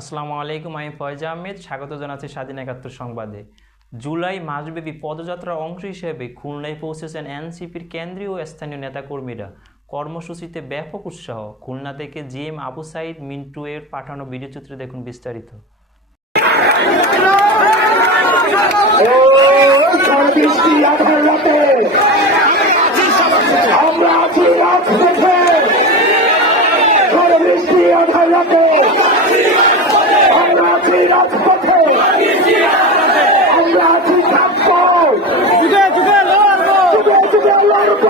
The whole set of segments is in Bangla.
আসসালামু আলাইকুম, আমি ফয়জ আহমেদ। স্বাগত জানাচ্ছি স্বাধীন একাত্তর সংবাদে। জুলাই মাসব্যাপী পদযাত্রার অংশ হিসেবে খুলনায় পৌঁছেছেন এনসিপির কেন্দ্রীয় ও স্থানীয় নেতাকর্মীরা। কর্মসূচিতে ব্যাপক উৎসাহ। খুলনা থেকে জি এম আবু সাইদ, মিন্টু এর পাঠানো ভিডিওচিত্রে দেখুন বিস্তারিত। আমরা আছি রাত রাজপথে আমরা আছি থাকব যুগে যুগে লড়ব যুগে যুগে লড়ব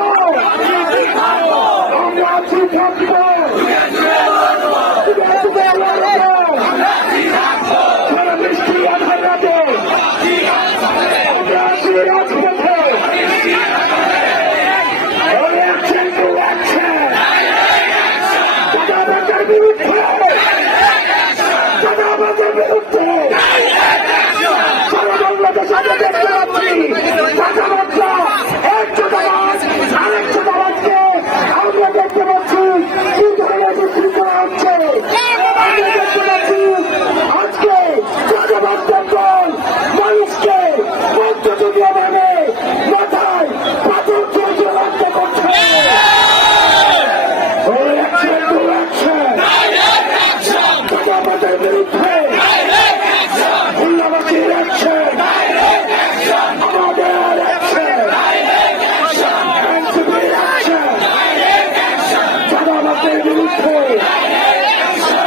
I don't know.